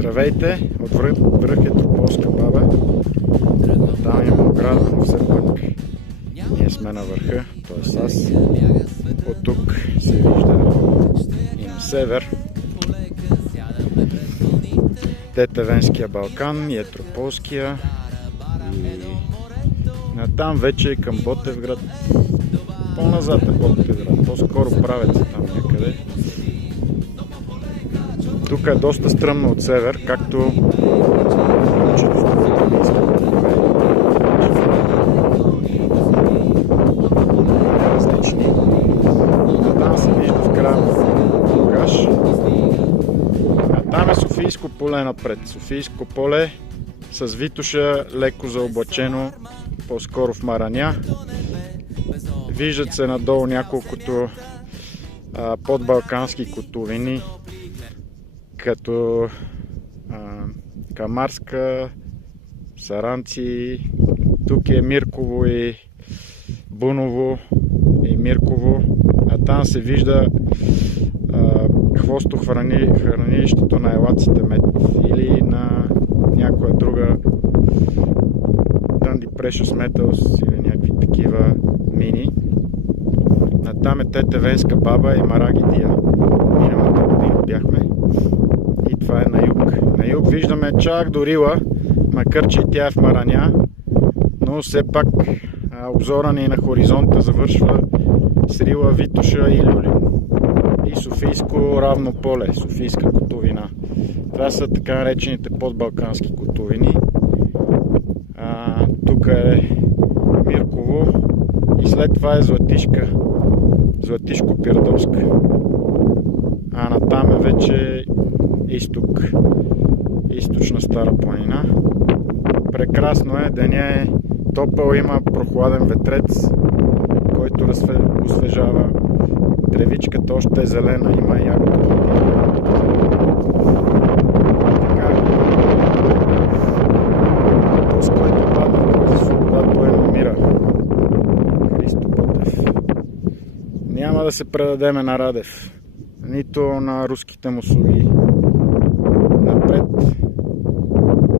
Здравейте, отвръх е Тополска баба. Там има ограда, но все пак ние сме на върха, т.е. аз. От тук се вижда и на север Тетевенския Балкан и Етрополския. И натам вече към Ботевград. По-назад е Ботевград, по-скоро Правеца там някъде. Тук е доста стръмно от север, както различни. Там се вижда в края на Бургаш. А там е Софийско поле напред. Софийско поле с Витоша, леко заоблачено, по-скоро в Мараня. Виждат се надолу няколкото подбалкански котловини, като Камарска, Саранци, тук е Мирково и Буново и Мирково, а там се вижда хвостохранилището на елаците мед или на някоя друга Dundee Precious Metals или някакви такива мини. А там е Тетевенска баба и Марагидия. Миналата година бяхме. И това е на юг. На юг виждаме чак до Рила, макар че и тя е в Мараня, но все пак обзора ни на хоризонта завършва с Рила, Витоша и Люлин. И Софийско равно поле, Софийска котловина. Това са така наречените подбалкански котловини. Тук е Мирково и след това е Златишка, Златишко-Пирдопска. А натам е вече изток, източна Стара планина. Прекрасно е, деня е топъл, има прохладен ветрец, който освежава. Тревичката още е зелена, има и ягодки. С който падна той за свобода, той намира. Христо Ботев. Няма да се предадеме на Радев, нито на руските му слуги.